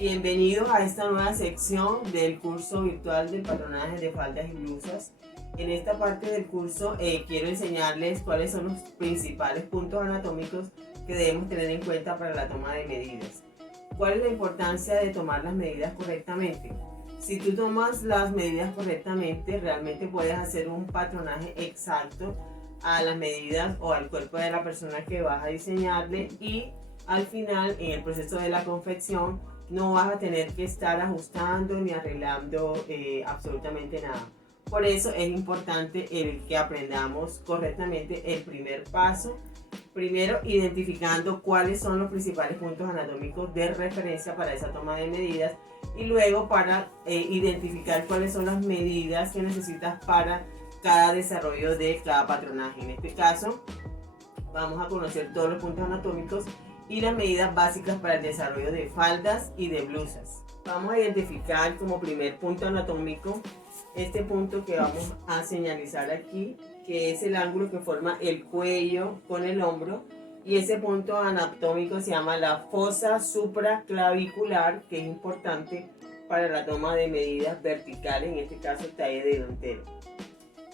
Bienvenidos a esta nueva sección del curso virtual del patronaje de faldas y blusas. En esta parte del curso quiero enseñarles cuáles son los principales puntos anatómicos que debemos tener en cuenta para la toma de medidas. ¿Cuál es la importancia de tomar las medidas correctamente? Si tú tomas las medidas correctamente, realmente puedes hacer un patronaje exacto a las medidas o al cuerpo de la persona que vas a diseñarle, y al final, en el proceso de la confección, no vas a tener que estar ajustando ni arreglando absolutamente nada. Por eso es importante el que aprendamos correctamente el primer paso. Primero, identificando cuáles son los principales puntos anatómicos de referencia para esa toma de medidas, y luego para identificar cuáles son las medidas que necesitas para cada desarrollo de cada patronaje. En este caso, vamos a conocer todos los puntos anatómicos y las medidas básicas para el desarrollo de faldas y de blusas. Vamos a identificar como primer punto anatómico este punto que vamos a señalizar aquí, que es el ángulo que forma el cuello con el hombro, y ese punto anatómico se llama la fosa supraclavicular, que es importante para la toma de medidas verticales, en este caso talle delantero.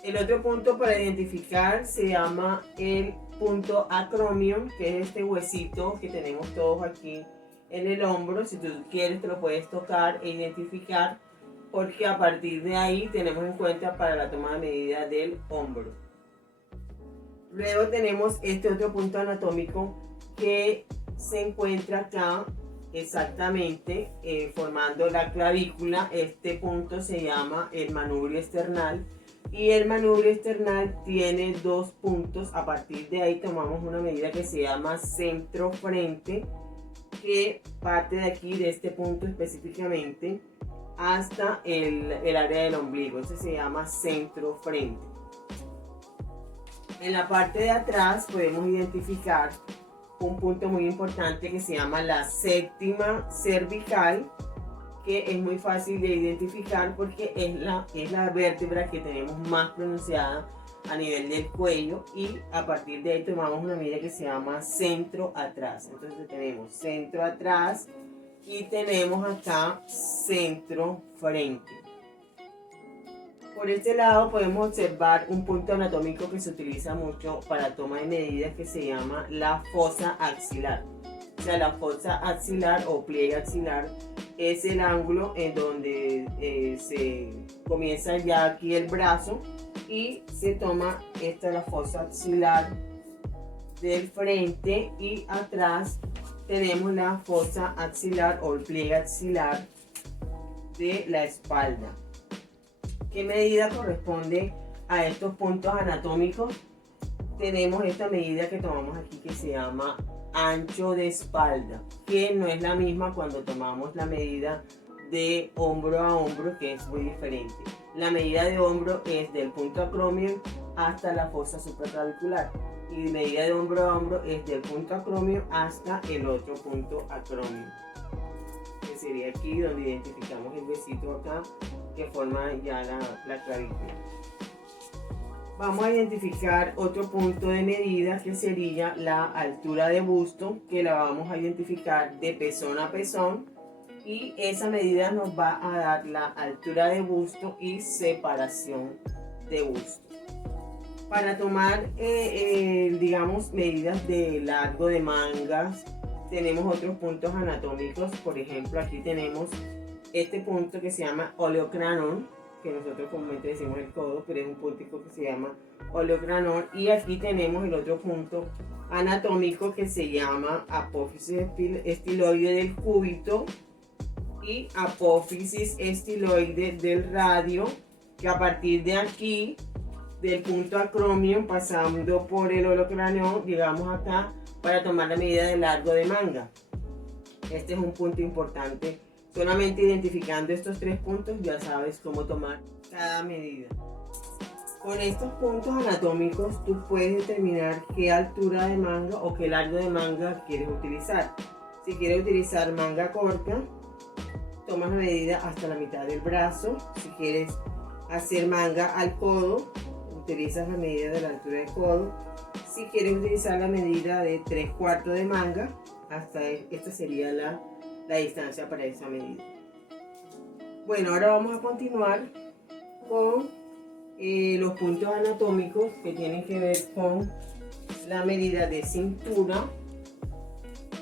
El otro punto para identificar se llama el punto acromion, que es este huesito que tenemos todos aquí en el hombro. Si tú quieres te lo puedes tocar e identificar, porque a partir de ahí tenemos en cuenta para la toma de medida del hombro. Luego tenemos este otro punto anatómico que se encuentra acá exactamente formando la clavícula. Este punto se llama el manubrio esternal, y el manubrio esternal tiene dos puntos. A partir de ahí tomamos una medida que se llama centro-frente, que parte de aquí, de este punto específicamente, hasta el área del ombligo. Eso se llama centro-frente. En la parte de atrás podemos identificar un punto muy importante que se llama la séptima cervical, que es muy fácil de identificar porque es la vértebra que tenemos más pronunciada a nivel del cuello, y a partir de ahí tomamos una medida que se llama centro atrás. Entonces tenemos centro atrás y tenemos acá centro frente. Por este lado podemos observar un punto anatómico que se utiliza mucho para toma de medidas, que se llama la fosa axilar. O sea, la fosa axilar o pliegue axilar es el ángulo en donde se comienza ya aquí el brazo y se toma la fosa axilar del frente, y atrás tenemos la fosa axilar o el pliegue axilar de la espalda. ¿Qué medida corresponde a estos puntos anatómicos? Tenemos esta medida que tomamos aquí que se llama ancho de espalda, que no es la misma cuando tomamos la medida de hombro a hombro, que es muy diferente. La medida de hombro es del punto acromion hasta la fosa supraclavicular, y la medida de hombro a hombro es del punto acromion hasta el otro punto acromion, que sería aquí donde identificamos el huesito acá que forma ya la clavícula. Vamos a identificar otro punto de medida que sería la altura de busto, que la vamos a identificar de pezón a pezón, y esa medida nos va a dar la altura de busto y separación de busto. Para tomar digamos medidas de largo de mangas, tenemos otros puntos anatómicos. Por ejemplo, aquí tenemos este punto que se llama oleocranón, que nosotros comúnmente decimos el codo, pero es un puntico que se llama oleocranón. Y aquí tenemos el otro punto anatómico que se llama apófisis estiloide del cúbito y apófisis estiloide del radio, que a partir de aquí, del punto acromion, pasando por el oleocranón, llegamos acá para tomar la medida de largo de manga. Este es un punto importante. Solamente identificando estos tres puntos ya sabes cómo tomar cada medida. Con estos puntos anatómicos tú puedes determinar qué altura de manga o qué largo de manga quieres utilizar. Si quieres utilizar manga corta, tomas la medida hasta la mitad del brazo. Si quieres hacer manga al codo, utilizas la medida de la altura del codo. Si quieres utilizar la medida de 3/4 de manga, hasta esta sería la la distancia para esa medida. Bueno, ahora vamos a continuar con los puntos anatómicos que tienen que ver con la medida de cintura.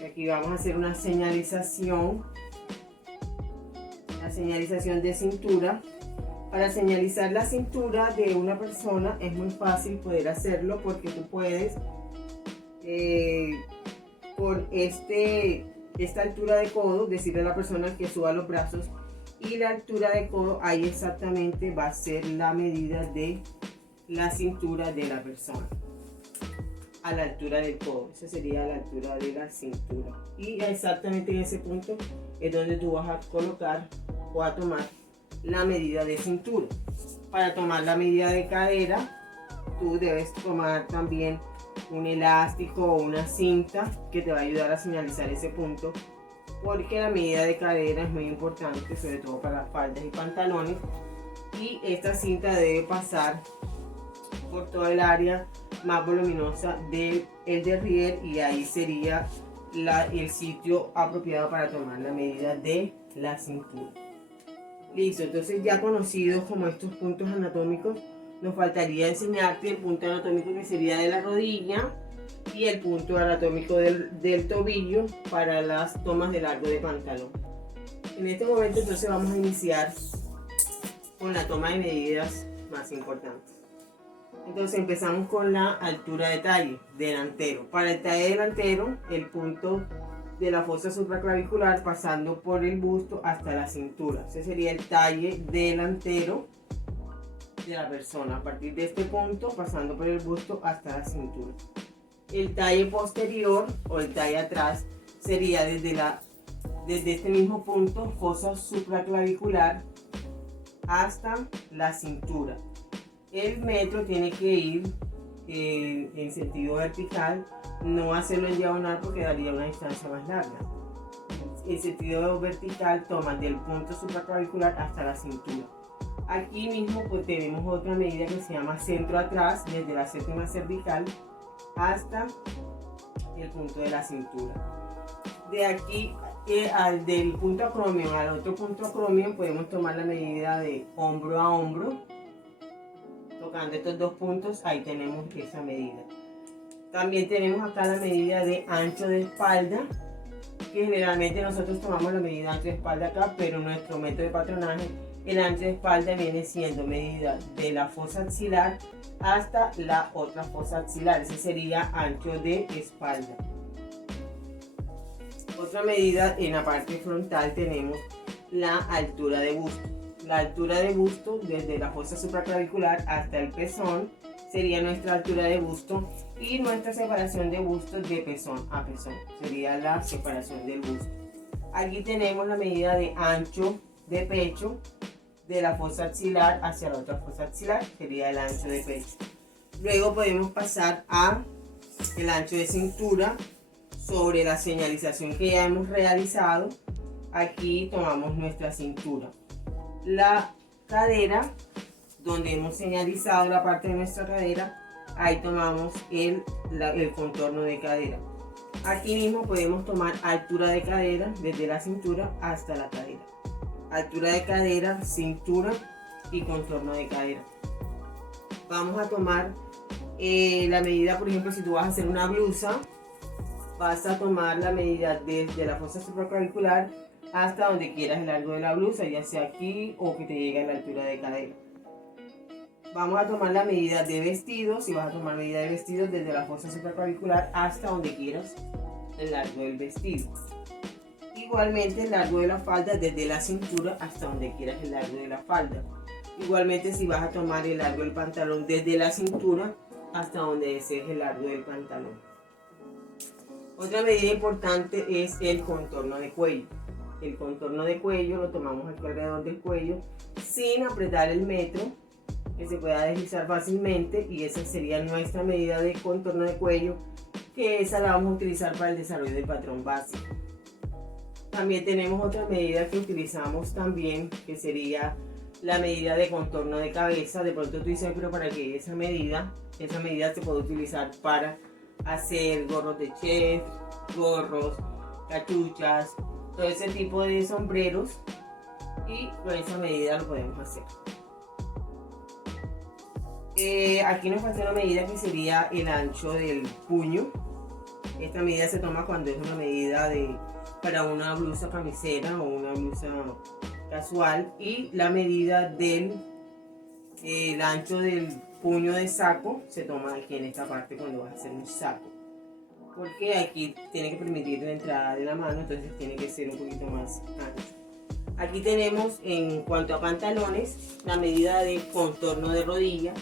Aquí vamos a hacer una señalización de cintura. Para señalizar la cintura de una persona es muy fácil poder hacerlo, porque tú puedes por esta altura de codo decirle a la persona que suba los brazos, y la altura de codo ahí exactamente va a ser la medida de la cintura de la persona, a la altura del codo. Esa sería la altura de la cintura, y exactamente en ese punto es donde tú vas a colocar o a tomar la medida de cintura. Para tomar la medida de cadera, tú debes tomar también un elástico o una cinta que te va a ayudar a señalizar ese punto, porque la medida de cadera es muy importante, sobre todo para las faldas y pantalones, y esta cinta debe pasar por todo el área más voluminosa del derrier, y ahí sería el sitio apropiado para tomar la medida de la cintura. Listo, entonces ya conocidos como estos puntos anatómicos, nos faltaría enseñarte el punto anatómico que sería de la rodilla y el punto anatómico del tobillo para las tomas de largo de pantalón. En este momento entonces vamos a iniciar con la toma de medidas más importantes. Entonces empezamos con la altura de talle delantero. Para el talle delantero, el punto de la fosa supraclavicular pasando por el busto hasta la cintura. Ese sería el talle delantero de la persona, a partir de este punto pasando por el busto hasta la cintura. El talle posterior o el talle atrás sería desde este mismo punto, fosa supraclavicular, hasta la cintura. El metro tiene que ir en sentido vertical, no hacerlo en diagonal porque daría una distancia más larga. En sentido vertical toman del punto supraclavicular hasta la cintura. Aquí mismo pues tenemos otra medida que se llama centro atrás, desde la séptima cervical hasta el punto de la cintura. De aquí del punto acromion al otro punto acromion podemos tomar la medida de hombro a hombro. Tocando estos dos puntos, ahí tenemos esa medida. También tenemos acá la medida de ancho de espalda, que generalmente nosotros tomamos la medida de ancho de espalda acá, pero nuestro método de patronaje, el ancho de espalda viene siendo medida de la fosa axilar hasta la otra fosa axilar. Ese sería ancho de espalda. Otra medida en la parte frontal tenemos la altura de busto. La altura de busto desde la fosa supraclavicular hasta el pezón sería nuestra altura de busto, y nuestra separación de busto de pezón a pezón sería la separación del busto. Aquí tenemos la medida de ancho de pecho de la fosa axilar hacia la otra fosa axilar, sería el ancho de pecho. Luego podemos pasar a el ancho de cintura. Sobre la señalización que ya hemos realizado, aquí tomamos nuestra cintura. La cadera, donde hemos señalizado la parte de nuestra cadera, ahí tomamos el contorno de cadera. Aquí mismo podemos tomar altura de cadera desde la cintura hasta la cadera. Altura de cadera, cintura y contorno de cadera. Vamos a tomar la medida, por ejemplo, si tú vas a hacer una blusa, vas a tomar la medida desde la fosa supraclavicular hasta donde quieras el largo de la blusa, ya sea aquí o que te llegue a la altura de cadera. Vamos a tomar la medida de vestidos, y vas a tomar medida de vestidos desde la fosa supraclavicular hasta donde quieras el largo del vestido. Igualmente el largo de la falda desde la cintura hasta donde quieras el largo de la falda. Igualmente si vas a tomar el largo del pantalón desde la cintura hasta donde desees el largo del pantalón. Otra medida importante es el contorno de cuello. El contorno de cuello lo tomamos aquí alrededor del cuello sin apretar el metro, que se pueda deslizar fácilmente, y esa sería nuestra medida de contorno de cuello, que esa la vamos a utilizar para el desarrollo del patrón básico. También tenemos otra medida que utilizamos también, que sería la medida de contorno de cabeza. De pronto tú dices, pero ¿para qué esa medida? Esa medida se puede utilizar para hacer gorros de chef, gorros, cachuchas, todo ese tipo de sombreros, y con esa medida lo podemos hacer. Aquí nos falta una medida que sería el ancho del puño. Esta medida se toma cuando es una medida para una blusa camisera o una blusa casual, y la medida del el ancho del puño de saco se toma aquí en esta parte cuando vas a hacer un saco, porque aquí tiene que permitir la entrada de la mano, entonces tiene que ser un poquito más ancho. Aquí tenemos, en cuanto a pantalones, la medida de contorno de rodilla,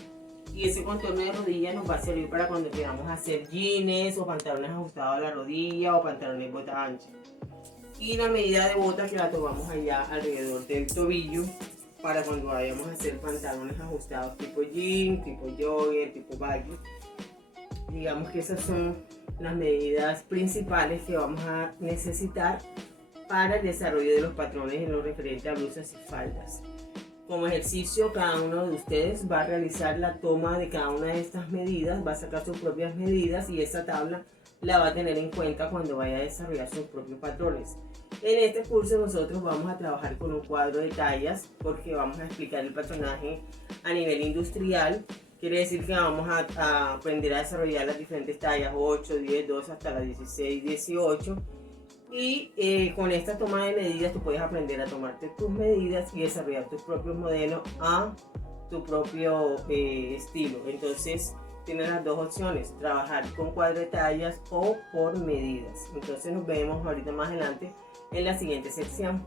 y ese contorno de rodilla nos va a servir para cuando queramos hacer jeans o pantalones ajustados a la rodilla o pantalones bota ancha. Y la medida de bota que la tomamos allá alrededor del tobillo para cuando vayamos a hacer pantalones ajustados tipo jean, tipo jogger, tipo baggy. Digamos que esas son las medidas principales que vamos a necesitar para el desarrollo de los patrones en lo referente a blusas y faldas. Como ejercicio, cada uno de ustedes va a realizar la toma de cada una de estas medidas, va a sacar sus propias medidas, y esa tabla la va a tener en cuenta cuando vaya a desarrollar sus propios patrones. En este curso nosotros vamos a trabajar con un cuadro de tallas, porque vamos a explicar el patronaje a nivel industrial. Quiere decir que vamos a aprender a desarrollar las diferentes tallas 8, 10, 12 hasta las 16, 18. Y con esta toma de medidas tú puedes aprender a tomarte tus medidas y desarrollar tus propios modelos a tu propio estilo. Entonces tienes las dos opciones: trabajar con cuadro de tallas o por medidas. Entonces nos vemos ahorita más adelante en la siguiente sección.